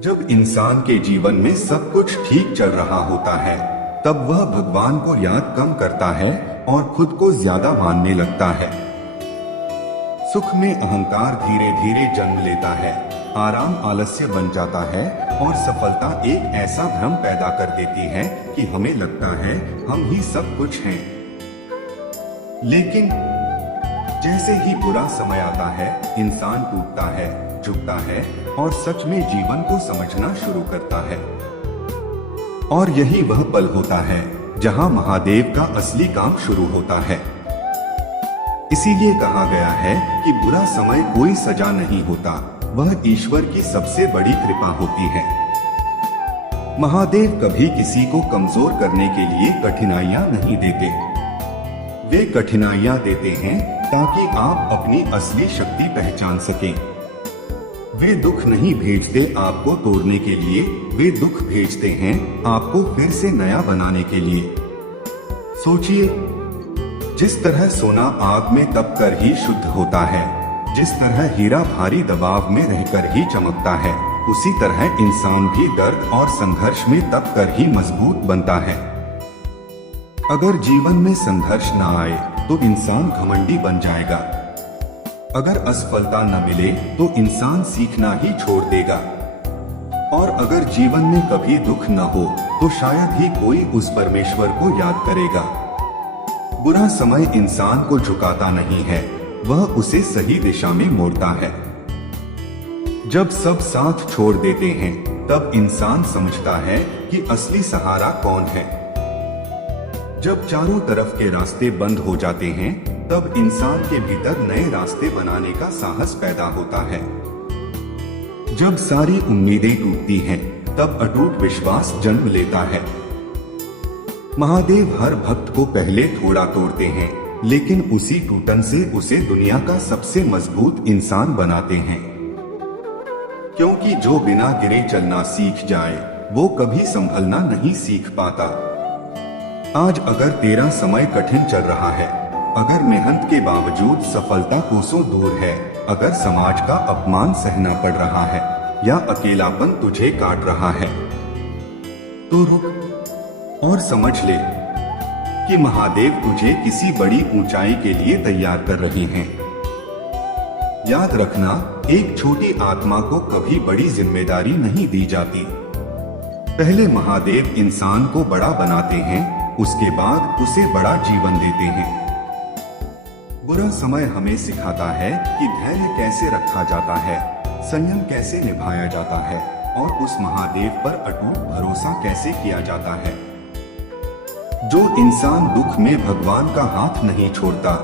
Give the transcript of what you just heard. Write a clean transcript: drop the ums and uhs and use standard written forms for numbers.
जब इंसान के जीवन में सब कुछ ठीक चल रहा होता है, तब वह भगवान को याद कम करता है और खुद को ज्यादा मानने लगता है। सुख में अहंकार धीरे धीरे जन्म लेता है, आराम आलस्य बन जाता है और सफलता एक ऐसा भ्रम पैदा कर देती है कि हमें लगता है हम ही सब कुछ हैं। लेकिन जैसे ही बुरा समय आता है, इंसान टूटता है, झुकता है और सच में जीवन को समझना शुरू करता है। और यही वह पल होता है जहां महादेव का असली काम शुरू होता है। इसीलिए कहा गया है कि बुरा समय कोई सजा नहीं होता, वह ईश्वर की सबसे बड़ी कृपा होती है। महादेव कभी किसी को कमजोर करने के लिए कठिनाइयां नहीं देते। वे कठिनाइयां देते हैं ताकि आप अपनी असली शक्ति पहचान सकें। वे दुख नहीं भेजते आपको तोड़ने के लिए, वे दुख भेजते हैं आपको फिर से नया बनाने के लिए। सोचिए, जिस तरह सोना आग में तप कर ही शुद्ध होता है, जिस तरह हीरा भारी दबाव में रहकर ही चमकता है, उसी तरह इंसान भी दर्द और संघर्ष में तप कर ही मजबूत बनता है। अगर जीवन में संघर्ष न आए तो इंसान घमंडी बन जाएगा। अगर असफलता न मिले तो इंसान सीखना ही छोड़ देगा। और अगर जीवन में कभी दुख न हो तो शायद ही कोई उस परमेश्वर को याद करेगा। बुरा समय इंसान को झुकाता नहीं है, वह उसे सही दिशा में मोड़ता है। जब सब साथ छोड़ देते हैं, तब इंसान समझता है कि असली सहारा कौन है। जब चारों तरफ के रास्ते बंद हो जाते हैं, तब इंसान के भीतर नए रास्ते बनाने का साहस पैदा होता है। जब सारी उम्मीदें टूटती हैं, तब अटूट विश्वास जन्म लेता है। महादेव हर भक्त को पहले थोड़ा तोड़ते हैं, लेकिन उसी टूटन से उसे दुनिया का सबसे मजबूत इंसान बनाते हैं। क्योंकि जो बिना गिरे चलना सीख जाए, वो कभी संभलना नहीं सीख पाता। आज अगर तेरा समय कठिन चल रहा है, अगर मेहनत के बावजूद सफलता कोसों दूर है, अगर समाज का अपमान सहना पड़ रहा है या अकेलापन तुझे काट रहा है, तो रुक और समझ ले कि महादेव तुझे किसी बड़ी ऊंचाई के लिए तैयार कर रहे हैं। याद रखना, एक छोटी आत्मा को कभी बड़ी जिम्मेदारी नहीं दी जाती। पहले महादेव इंसान को बड़ा बनाते हैं, उसके बाद उसे बड़ा जीवन देते हैं। बुरा समय हमें सिखाता है कि धैर्य कैसे रखा जाता है, संयम कैसे निभाया जाता है और उस महादेव पर अटूट भरोसा कैसे किया जाता है। जो इंसान दुख में भगवान का हाथ नहीं छोड़ता,